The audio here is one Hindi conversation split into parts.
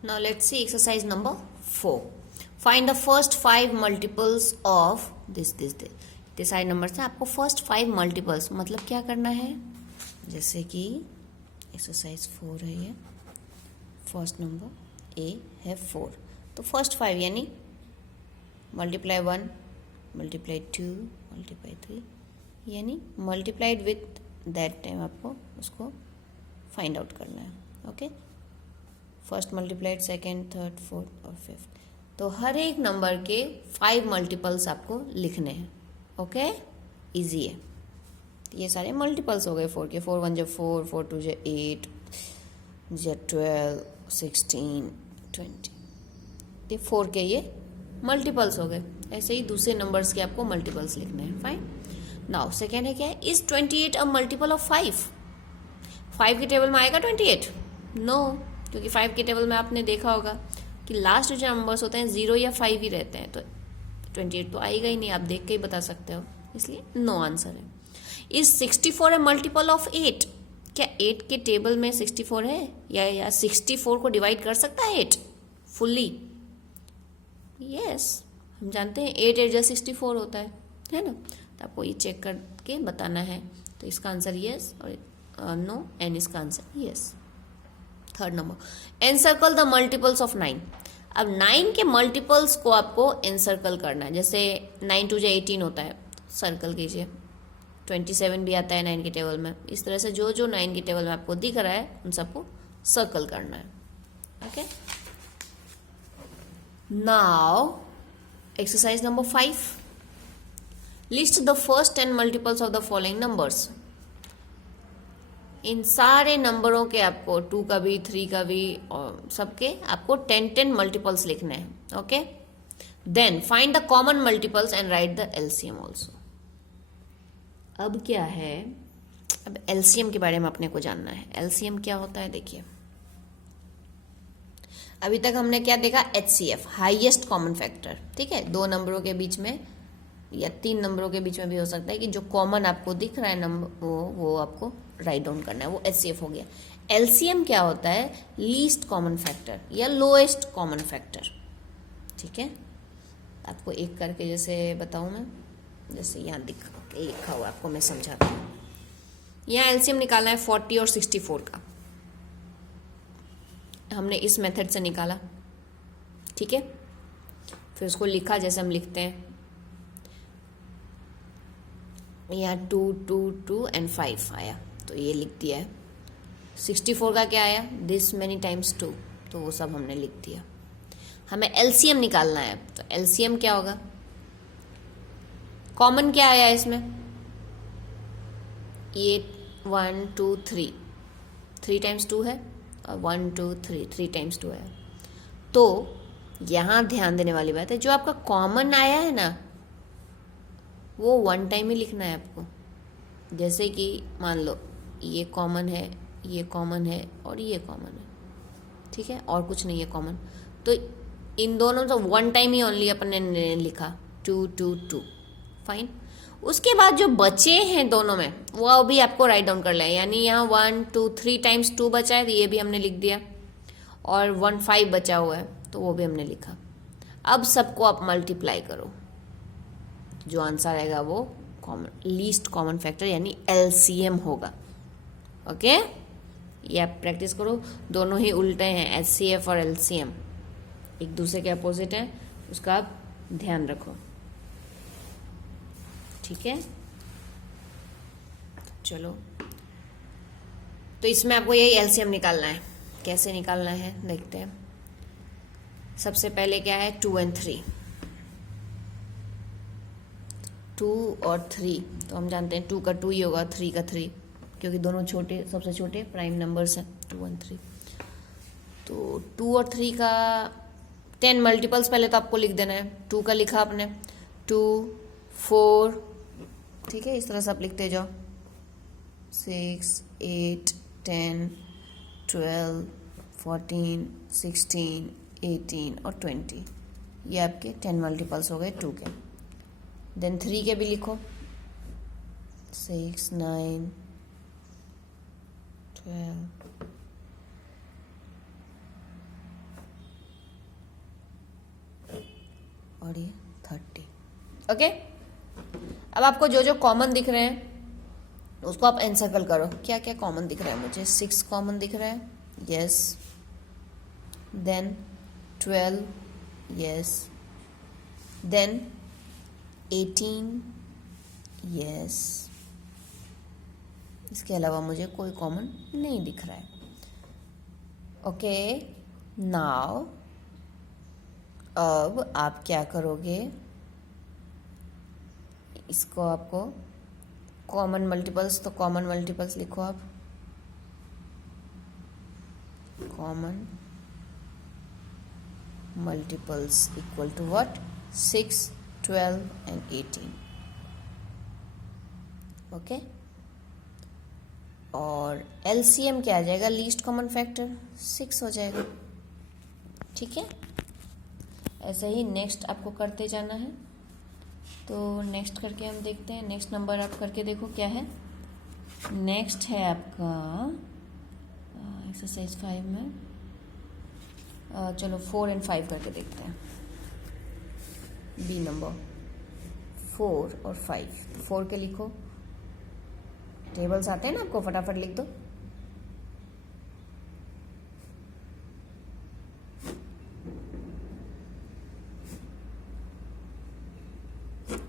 Now let's see exercise number 4. Find the first 5 multiples of this. इतने सारे नंबर से आपको फर्स्ट 5 मल्टीपल्स मतलब क्या करना है, जैसे कि एक्सरसाइज 4 है ये, फर्स्ट नंबर ए है 4, तो फर्स्ट 5 यानी मल्टीप्लाई 1, मल्टीप्लाई 2, मल्टीप्लाई 3, यानी मल्टीप्लाइड विथ दैट टाइम आपको उसको फाइंड आउट करना है. Okay, first multiplied, second, third, fourth और फिफ्थ. तो हर एक नंबर के 5 मल्टीपल्स आपको लिखने हैं. ओके, इजी है. ये सारे मल्टीपल्स हो गए 4 के. 4 1 जब 4, 4 2 जब 8, जब 12, 16, 20. ये 4 के ये मल्टीपल्स हो गए. ऐसे ही दूसरे नंबर्स के आपको मल्टीपल्स लिखने हैं. फाइन. नाउ सेकेंड है क्या है, इज 28 अ मल्टीपल ऑफ 5? 5 के टेबल में आएगा 28? नो, क्योंकि 5 के टेबल में आपने देखा होगा कि लास्ट जो नंबर्स होते हैं 0 या 5 ही रहते हैं, तो 28 तो आएगा ही नहीं. आप देख के ही बता सकते हो, इसलिए नो आंसर है. Is 64 A multiple of 8? क्या 8 के टेबल में 64 है, या 64 को डिवाइड कर सकता है 8 फुल्ली? यस, हम जानते हैं 8 8 64 होता है ना. तो आपको ये चेक करके बताना है. तो इसका आंसर यस और नो, एंड इसका answer yes. Third number, encircle the multiples of 9. अब 9 के मल्टीपल्स को आपको एनसर्कल करना है. जैसे 9 2 18 होता है, सर्कल कीजिए. 27 भी आता है 9 के टेबल में. इस तरह से जो जो 9 के टेबल में आपको दिख रहा है उन सबको सर्कल करना है. Okay, now exercise number 5. List the first 10 multiples of the following numbers. इन सारे नंबरों के आपको 2 का भी, 3 का भी और सबके आपको 10 मल्टीपल्स लिखने हैं. Okay, then find the common multiples and write the LCM also. अब क्या है, अब एलसीएम के बारे में अपने को जानना है. एलसीएम क्या होता है, देखिए अभी तक हमने क्या देखा, एचसीएफ, हाईएस्ट कॉमन फैक्टर. ठीक है, 2 नंबरों के बीच में या 3 नंबरों के बीच में भी हो सकता है कि जो कॉमन आपको दिख रहा है नंबर वो आपको राइट डाउन करना है, वो एचसीएफ हो गया. एलसीएम क्या होता है, लीस्ट कॉमन फैक्टर या लोएस्ट कॉमन फैक्टर. ठीक है, आपको एक करके जैसे बताऊं मैं, जैसे यहाँ लिखा हुआ आपको मैं समझाता हूँ. यहाँ एलसीएम निकालना है 40 और 64 का. हमने इस मेथड से निकाला. ठीक है, फिर उसको लिखा जैसे हम लिखते हैं. यहाँ 2 2 2 एंड 5 आया, तो ये लिख दिया है. 64 का क्या आया, दिस मेनी टाइम्स 2, तो वो सब हमने लिख दिया. हमें एलसीएम निकालना है, तो एलसीएम क्या होगा, कॉमन क्या आया इसमें, ये 1 2 3, 3 टाइम्स 2 है, और 1 2 3, 3 टाइम्स 2 है. तो यहाँ ध्यान देने वाली बात है, जो आपका कॉमन आया है ना वो 1 टाइम ही लिखना है आपको. जैसे कि मान लो ये कॉमन है, ये कॉमन है और ये कॉमन है. ठीक है, और कुछ नहीं है कॉमन, तो इन दोनों तो 1 टाइम ही ओनली अपन ने लिखा 2 2 2. फाइन. उसके बाद जो बचे हैं दोनों में वो भी आपको राइट डाउन कर लिया. यानी यहाँ 1 2 3 टाइम्स 2 बचा है, तो ये भी हमने लिख दिया. और 1 5 बचा हुआ है, तो वो भी हमने लिखा. अब सबको आप मल्टीप्लाई करो, जो आंसर आएगा वो कॉमन, लीस्ट कॉमन फैक्टर यानी एलसीएम होगा. ओके, ये आप प्रैक्टिस करो. दोनों ही उल्टे हैं, एचसीएफ और एलसीएम एक दूसरे के अपोजिट हैं, उसका आप ध्यान रखो. ठीक है, चलो, तो इसमें आपको यही एलसीएम निकालना है. कैसे निकालना है देखते हैं. सबसे पहले क्या है, 2 और 3. 2 और 3 तो हम जानते हैं 2 का 2 ही होगा, 3 का 3, क्योंकि दोनों छोटे, सबसे छोटे प्राइम नंबर्स हैं 2 और 3. तो 2 और 3 का 10 मल्टीपल्स पहले तो आपको लिख देना है. 2 का लिखा आपने, 2 4. ठीक है, इस तरह से आप लिखते जाओ. 6 8 10 12 14 16 18 और 20. ये आपके 10 मल्टीपल्स हो गए 2 के. देन 3 के भी लिखो, 6 9 12 और ये 30। ओके, अब आपको जो जो कॉमन दिख रहे हैं उसको आप एनसर्कल करो। क्या क्या कॉमन दिख रहा है मुझे? 6 कॉमन दिख रहा है, yes. Then 12, yes. Then 18, yes. इसके अलावा मुझे कोई कॉमन नहीं दिख रहा है। ओके, नाउ अब आप क्या करोगे, इसको आपको कॉमन मल्टीपल्स, तो कॉमन मल्टीपल्स लिखो आप। Common multiples equal to what? 6, 12 and 18। Okay, और एलसीएम क्या आ जाएगा? लीस्ट कॉमन फैक्टर 6 हो जाएगा। ठीक है, ऐसे ही नेक्स्ट आपको करते जाना है। तो नेक्स्ट करके हम देखते हैं। नेक्स्ट नंबर आप करके देखो क्या है। नेक्स्ट है आपका एक्सरसाइज 5 में, चलो 4 और 5 करके देखते हैं। बी नंबर 4 और 5। 4 के लिखो, टेबल्स आते हैं ना आपको, फटाफट लिख दो।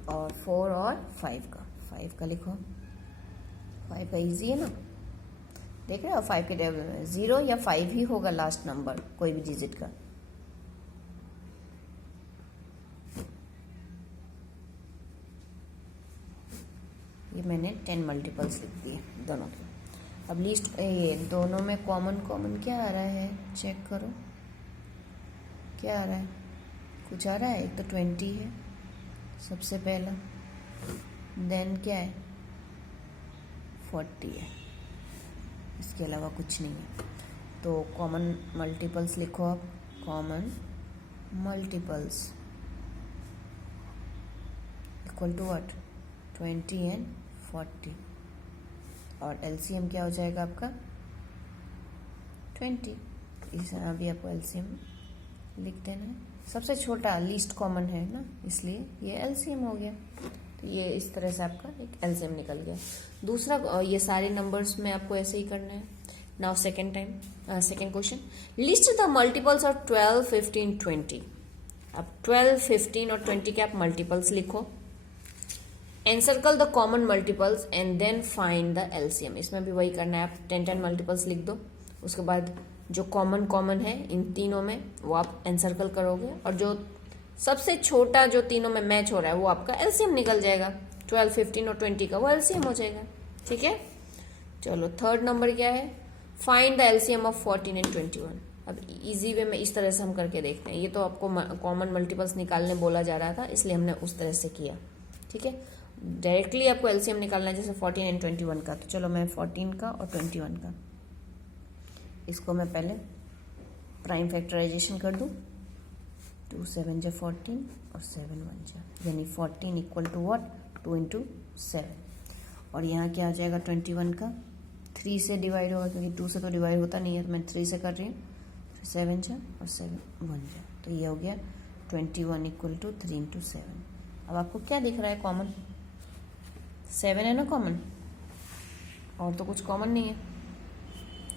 और 4 और 5 का लिखो। 5 का इजी है ना, देख रहे हो? 5 के टेबल में 0 या 5 ही होगा लास्ट नंबर कोई भी डिजिट का। ये मैंने 10 मल्टीपल्स लिख दिए दोनों के। अब लिस्ट ये दोनों में कॉमन क्या आ रहा है, चेक करो क्या आ रहा है। कुछ आ रहा है? एक तो 20 है सबसे पहला, देन क्या है? 40 है, इसके अलावा कुछ नहीं है। तो कॉमन मल्टीपल्स लिखो आप। Common multiples equal to what? 20 and 40। और एलसीएम क्या हो जाएगा आपका? 20। इस तरह भी आपको एलसीएम लिख देना है। सबसे छोटा लीस्ट कॉमन है ना, इसलिए ये एलसीएम हो गया। तो ये इस तरह से आपका एक एलसीएम निकल गया। दूसरा, ये सारे नंबर्स में आपको ऐसे ही करना है। Now second question, list the multiples of 12, 15, 20। अब 12, 15 और 20 के आप मल्टीपल्स लिखो। Encircle the common multiples and then find the LCM. इसमें भी वही करना है, आप 10 मल्टीपल्स लिख दो। उसके बाद जो कॉमन है इन तीनों में वो आप एनसर्कल करोगे, और जो सबसे छोटा जो तीनों में मैच हो रहा है वो आपका एलसीएम निकल जाएगा। 12, 15 और 20 का वो एलसीएम हो जाएगा। ठीक है, चलो थर्ड नंबर क्या है? Find the LCM of 14 and 21। अब इजी वे में इस तरह से हम करके देखते हैं। ये तो आपको कॉमन मल्टीपल्स निकालने बोला जा रहा था, इसलिए हमने उस तरह से किया। ठीक है, डायरेक्टली आपको एलसीएम निकालना है, जैसे 14 एंड 21 का। तो चलो मैं 14 का और 21 का, इसको मैं पहले प्राइम फैक्टराइजेशन कर दूं। 2 7 जा 14 और 7 1 जा, यानी 14 इक्वल टू व्हाट? 2 इंटू 7। और यहाँ क्या आ जाएगा? 21 का 3 से डिवाइड होगा, क्योंकि 2 से तो डिवाइड होता नहीं है, तो मैं 3 से कर रही हूँ। 7 जा और 7 1 जा, तो ये हो गया 21 इक्वल टू 3 इंटू 7। अब आपको क्या दिख रहा है? कॉमन 7 है ना कॉमन, और तो कुछ कॉमन नहीं है।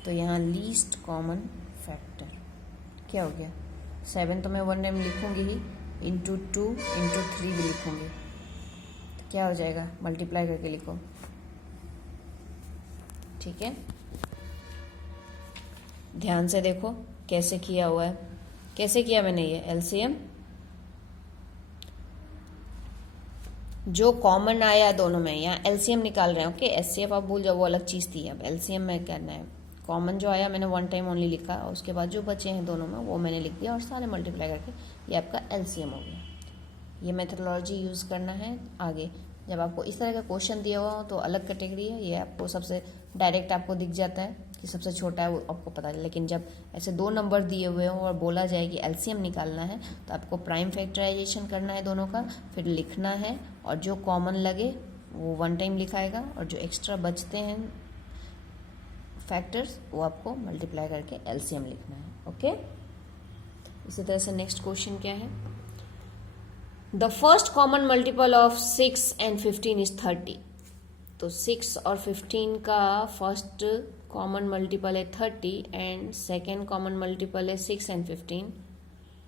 तो यहाँ लीस्ट कॉमन फैक्टर क्या हो गया? 7 तो मैं 1 टाइम लिखूंगी ही, इंटू 2 इंटू 3 भी लिखूंगी। तो क्या हो जाएगा? मल्टीप्लाई करके लिखो। ठीक है, ध्यान से देखो कैसे किया हुआ है। कैसे किया मैंने ये एलसीएम? जो कॉमन आया दोनों में, यहाँ एलसीएम निकाल रहे हैं। ओके, एचसीएफ आप भूल जाओ, वो अलग चीज़ थी। अब एलसीएम में करना है। कॉमन जो आया मैंने 1 टाइम ओनली लिखा, और उसके बाद जो बचे हैं दोनों में वो मैंने लिख दिया, और सारे मल्टीप्लाई करके ये आपका एलसीएम हो गया। ये मेथडोलॉजी यूज़ करना है आगे। जब आपको इस तरह का क्वेश्चन दिया हुआ हो तो अलग कैटेगरी है, ये आपको सबसे डायरेक्ट आपको दिख जाता है कि सबसे छोटा है वो आपको पता है। लेकिन जब ऐसे 2 नंबर दिए हुए हों और बोला जाए कि एलसीएम निकालना है, तो आपको प्राइम फैक्टराइजेशन करना है दोनों का, फिर लिखना है, और जो कॉमन लगे वो 1 टाइम लिखाएगा, और जो एक्स्ट्रा बचते हैं फैक्टर्स वो आपको मल्टीप्लाई करके एलसीएम लिखना है। ओके, इसी तरह से नेक्स्ट क्वेश्चन क्या है? The first common multiple of 6 and 15 is 30। तो 6 और 15 का फर्स्ट कॉमन मल्टीपल है 30 एंड सेकेंड कॉमन मल्टीपल है 6 and 15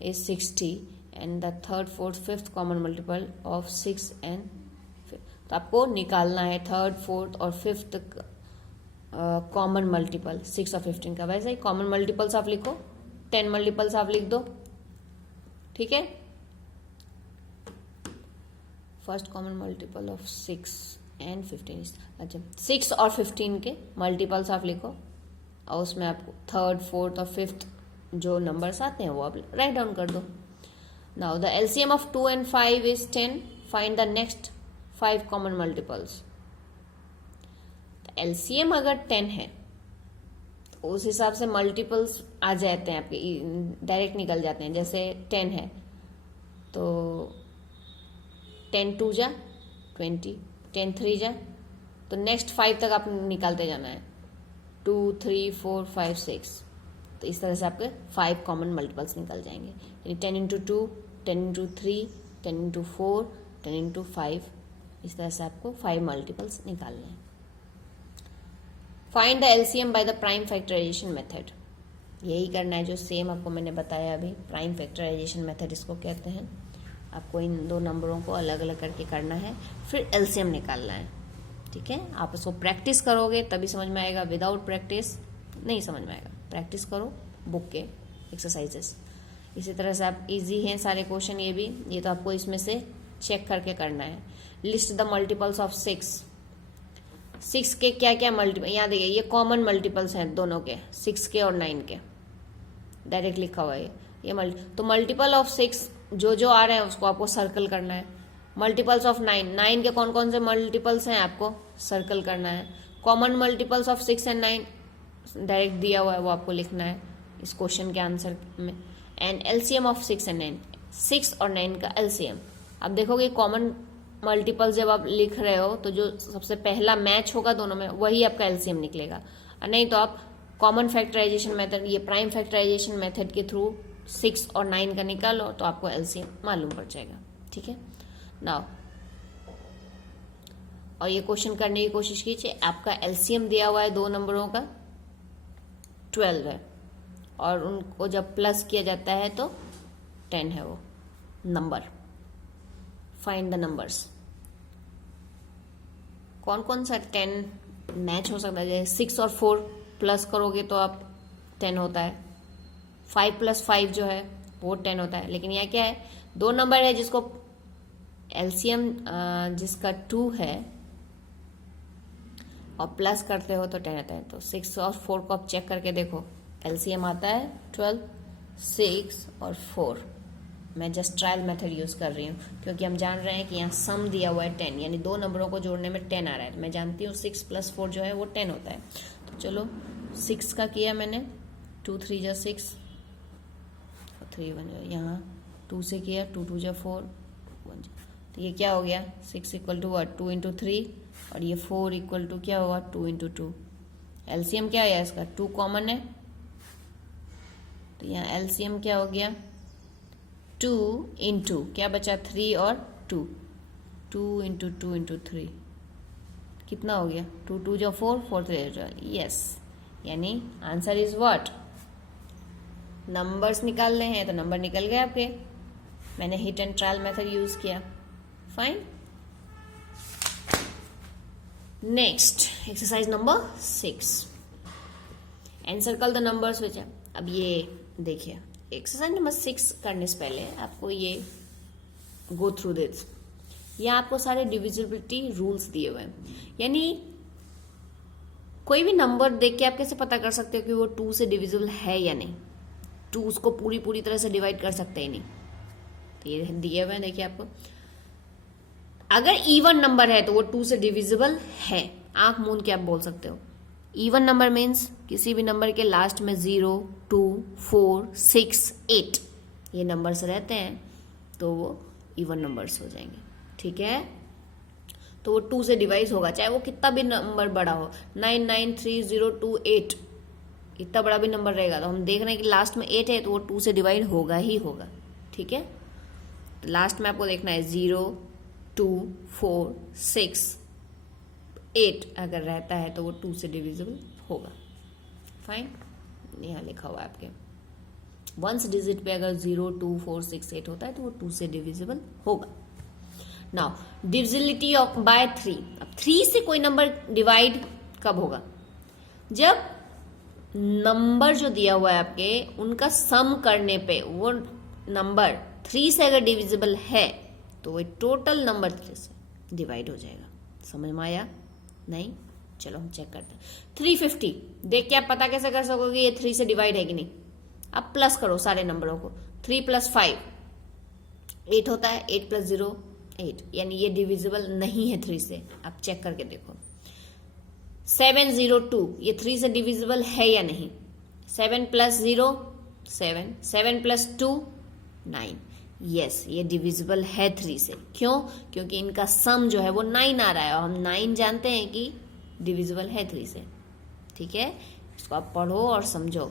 is 60 and the third fourth fifth common multiple of 6 and तो आपको निकालना है थर्ड फोर्थ और फिफ्थ कॉमन मल्टीपल 6 और 15 का। वैसे ही कॉमन मल्टीपल्स आप लिखो, 10 मल्टीपल्स आप लिख दो, ठीक है। First common multiple of 6 and 15, अच्छा 6 और 15 के मल्टीपल्स आप लिखो और उसमें आपको थर्ड फोर्थ और फिफ्थ जो नंबर्स आते हैं वो आप राइट डाउन कर दो। Now the LCM of 2 and 5 is 10। Find the next 5 common multiples. LCM अगर 10 है तो उस हिसाब से मल्टीपल्स आ जाते हैं आपके, डायरेक्ट निकल जाते हैं। जैसे 10 है तो 10 2 जा 20, 10 3 जा, तो नेक्स्ट 5 तक आप निकालते जाना है, 2 3 4 5 6। तो इस तरह से आपके 5 कॉमन मल्टीपल्स निकल जाएंगे, यानी 10 into 2, 10 into 3, 10 into 4, 10 into 5। इस तरह से आपको 5 मल्टीपल्स निकालने हैं। Find the LCM by the prime factorisation method. यही करना है जो सेम आपको मैंने बताया अभी, प्राइम फैक्टराइजेशन मेथड इसको कहते हैं। आपको इन दो नंबरों को अलग अलग करके करना है, फिर एलसीएम निकालना है, ठीक है। आप इसको प्रैक्टिस करोगे तभी समझ में आएगा, विदाउट प्रैक्टिस नहीं समझ में आएगा। प्रैक्टिस करो बुक के एक्सरसाइजेस। इसी तरह से आप इजी हैं सारे क्वेश्चन, ये तो आपको इसमें से चेक करके करना है। लिस्ट द मल्टीपल्स ऑफ 6 के क्या क्या मल्टीपल, यहाँ देखिए ये कॉमन मल्टीपल्स हैं दोनों के, 6 के और 9 के, डायरेक्ट लिखा हुआ है ये तो मल्टीपल ऑफ 6 जो जो आ रहे हैं उसको आपको सर्कल करना है। मल्टीपल्स ऑफ 9 के कौन कौन से मल्टीपल्स हैं आपको सर्कल करना है। Common multiples of 6 and 9 direct दिया हुआ है, वो आपको लिखना है इस क्वेश्चन के आंसर में। एंड एलसीएम ऑफ 6 and 9, 6 और 9 का एलसीएम। अब देखोगे कॉमन मल्टीपल जब आप लिख रहे हो तो जो सबसे पहला मैच होगा दोनों में वही आपका एलसीएम निकलेगा, और नहीं तो आप कॉमन फैक्टराइजेशन मेथड, ये प्राइम फैक्टराइजेशन मेथड के थ्रू 6 और 9 का निकालो तो आपको एलसीएम मालूम पड़ जाएगा, ठीक है। नाउ और ये क्वेश्चन करने की कोशिश कीजिए। आपका एलसीएम दिया हुआ है दो नंबरों का 12 है, और उनको जब प्लस किया जाता है तो 10 है वो नंबर। Find the numbers. कौन कौन सा 10 मैच हो सकता है, जैसे 6 और 4 प्लस करोगे तो आप 10 होता है, 5 + 5 जो है वो 10 होता है। लेकिन यह क्या है, दो नंबर है जिसको एलसीएम जिसका 2 है और प्लस करते हो तो 10 आता है। तो 6 और 4 को आप चेक करके देखो, एलसीएम आता है 12, 6 और 4। मैं जस्ट ट्रायल मेथड यूज़ कर रही हूँ क्योंकि हम जान रहे हैं कि यहाँ सम दिया हुआ है 10, यानी दो नंबरों को जोड़ने में 10 आ रहा है। मैं जानती हूँ 6 + 4 जो है वो 10 होता है। तो चलो 6 का किया मैंने, 2 3 जा 6 और 3 1 यहाँ 2 से किया, 2 2 जा 4 1। तो ये क्या हो गया, 6 = 2 × 3, और ये 4 = क्या होगा 2 × 2। एलसीएम क्या है इसका, 2 कॉमन है तो यहाँ एलसीएम क्या हो गया 2 × 2, क्या बचा 3 और 2, 2 × 2 × 3 कितना हो गया 2 2 जो 4 4 3 जो, यस। यानी आंसर इज व्हाट, नंबर्स निकालने हैं तो नंबर निकल गए आपके। मैंने hit and trial method use किया। Fine. Next exercise number 6, and circle the numbers which. अब ये देखिए एक्सरसाइज नंबर 6 करने से पहले आपको ये गो थ्रू दिस। यहाँ आपको सारे डिविजिबिलिटी रूल्स दिए हुए हैं, यानी कोई भी नंबर देख के आप कैसे पता कर सकते हो कि वो 2 से डिविजिबल है या नहीं। 2 उसको पूरी तरह से डिवाइड कर सकते ही नहीं। तो ये दिए हुए हैं, देखिए आपको अगर इवन नंबर है तो वो 2 से डिविजिबल है, आंख मूंद के आप बोल सकते हो। इवन नंबर मीन्स किसी भी नंबर के लास्ट में 0 2 4 6 8 ये नंबर्स रहते हैं तो वो इवन नंबर्स हो जाएंगे, ठीक है। तो वो 2 से डिवाइड होगा, चाहे वो कितना भी नंबर बड़ा हो, 9 9 3 0 2 8 इतना बड़ा भी नंबर रहेगा तो हम देख रहे हैं कि लास्ट में 8 है तो वो 2 से डिवाइड होगा ही होगा, ठीक है। तो लास्ट में आपको देखना है 0, 2, 4, 6, 8 अगर रहता है तो वो 2 से डिविजिबल होगा। फाइन, यहाँ लिखा हुआ है आपके वंस डिजिट पे अगर 0, 2, 4, 6, 8 होता है तो वो 2 से डिविजिबल होगा। Now divisibility of by 3। अब 3 से कोई नंबर डिवाइड कब होगा? जब नंबर जो दिया हुआ है आपके उनका सम करने पे वो नंबर 3 से अगर डिविजिबल है तो वो टोटल नंबर 3 से डिवाइड हो जाएगा। समझ में आया? नहीं? चलो हम चेक करते हैं। 350 देख के आप पता कैसे कर सकोगे ये 3 से डिवाइड है कि नहीं? अब प्लस करो सारे नंबरों को। 3 + 5 8 होता है, 8 + 0 8, यानी ये डिविजिबल नहीं है 3 से। आप चेक करके देखो। 702 ये 3 से डिविजिबल है या नहीं? 7 + 0 7, 7 + 2 9। यस, ये डिविजिबल है 3 से। क्यों? क्योंकि इनका सम जो है वो 9 आ रहा है और हम 9 जानते हैं कि डिविजिबल है 3 से। ठीक है, इसको आप पढ़ो और समझो।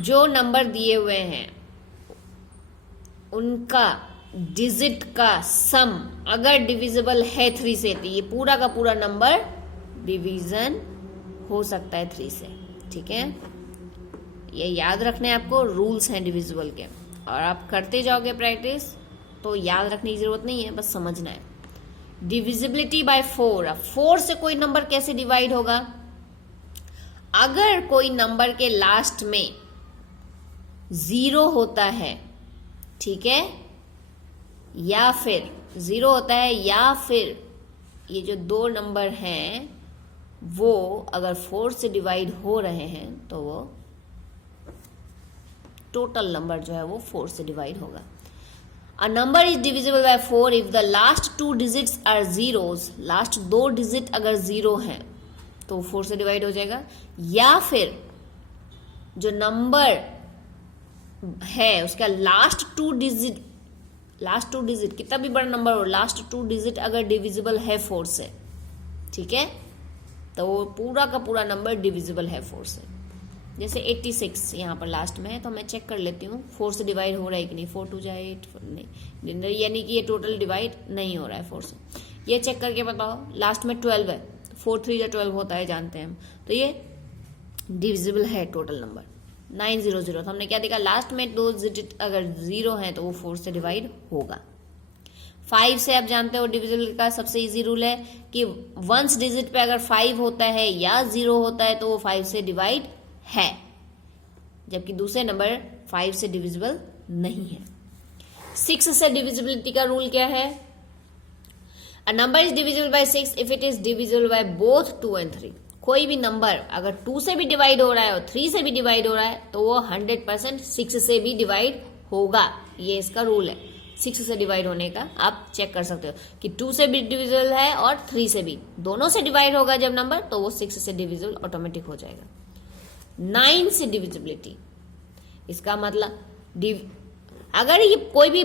जो नंबर दिए हुए हैं उनका डिजिट का सम अगर डिविजिबल है 3 से तो ये पूरा का पूरा नंबर डिवीजन हो सकता है 3 से। ठीक है, ये याद रखने आपको, रूल्स हैं डिविजिबल के, और आप करते जाओगे प्रैक्टिस तो याद रखने की जरूरत नहीं है, बस समझना है। Divisibility bye 4। अब 4 से कोई नंबर कैसे डिवाइड होगा? अगर कोई नंबर के लास्ट में 0 होता है, ठीक है, या फिर 0 होता है, या फिर ये जो 2 नंबर हैं वो अगर 4 से डिवाइड हो रहे हैं तो वो टोटल नंबर जो है वो 4 से डिवाइड होगा। A number is divisible by 4 if the last 2 digits are zeros. Last 2 digit अगर 0 हैं तो 4 से डिवाइड हो जाएगा। या फिर जो नंबर है उसका लास्ट 2 डिजिट कितना भी बड़ा नंबर हो, लास्ट 2 डिजिट अगर डिविजिबल है 4 से, ठीक है, तो वो पूरा का पूरा नंबर डिविजिबल है 4 से। जैसे 86 यहाँ पर लास्ट में है तो मैं चेक कर लेती हूँ 4 से डिवाइड हो रहा है कि नहीं। 4 2 जाए 8 नहीं, यानी कि ये टोटल डिवाइड नहीं हो रहा है 4 से। ये चेक करके बताओ। लास्ट में 12 है, 4 3 या 12 होता है जानते हैं हम, तो ये डिविजिबल है टोटल नंबर। 900 तो हमने क्या देखा, लास्ट में 2 डिजिट अगर 0 है तो वो 4 से डिवाइड होगा। 5 से आप जानते हो डिविजिबल का सबसे इजी रूल है कि वंस डिजिट पे अगर 5 होता है या 0 होता है तो वो 5 से डिवाइड है, जबकि दूसरे नंबर 5 से डिविजिबल नहीं है। 6 से डिविजिबिलिटी का रूल क्या है? अ number is divisible bye 6 if it is divisible by both 2 and 3। कोई भी नंबर अगर 2 से भी डिवाइड हो रहा है और 3 से भी डिवाइड हो रहा है तो वो 100% 6 से भी डिवाइड होगा। ये इसका रूल है 6 से डिवाइड होने का। आप चेक कर सकते हो कि 2 से भी डिविजिबल है और 3 से भी, दोनों से डिवाइड होगा जब नंबर, तो वो 6 से डिविजिबल ऑटोमेटिक हो जाएगा। 9 से डिविजिबिलिटी, इसका मतलब अगर ये कोई भी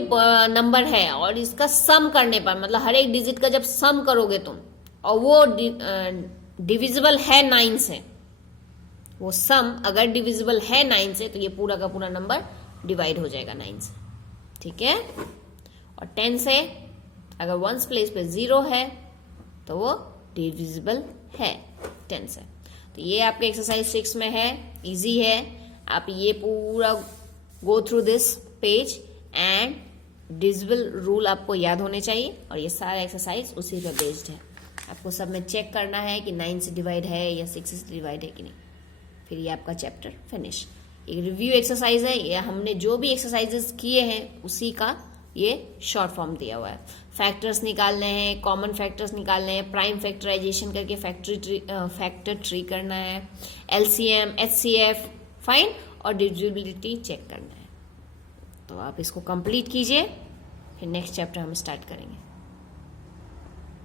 नंबर है और इसका सम करने पर, मतलब हर एक डिजिट का जब सम करोगे तुम और वो डिविजिबल है 9 से, वो सम अगर डिविजिबल है 9 से तो ये पूरा का पूरा नंबर डिवाइड हो जाएगा 9 से। ठीक है, और 10 से अगर वंस प्लेस पे 0 है तो वो डिविजिबल है 10 से। तो ये आपके एक्सरसाइज 6 में है, इजी है। आप ये पूरा go through this page and divisible rule आपको याद होने चाहिए, और ये सारा एक्सरसाइज उसी पर बेस्ड है। आपको सब में चेक करना है कि 9 से डिवाइड है या 6 से डिवाइड है कि नहीं, फिर ये आपका चैप्टर फिनिश। एक रिव्यू एक्सरसाइज है, ये हमने जो भी एक्सरसाइजेस किए हैं उसी का ये शॉर्ट फॉर्म दिया हुआ है। फैक्टर्स निकालने हैं, कॉमन फैक्टर्स निकालने हैं, प्राइम फैक्टराइजेशन करके फैक्टर ट्री करना है, एलसीएम, एचसीएफ फाइन, और डिविजिबिलिटी चेक करना है। तो आप इसको कंप्लीट कीजिए, फिर नेक्स्ट चैप्टर हम स्टार्ट करेंगे।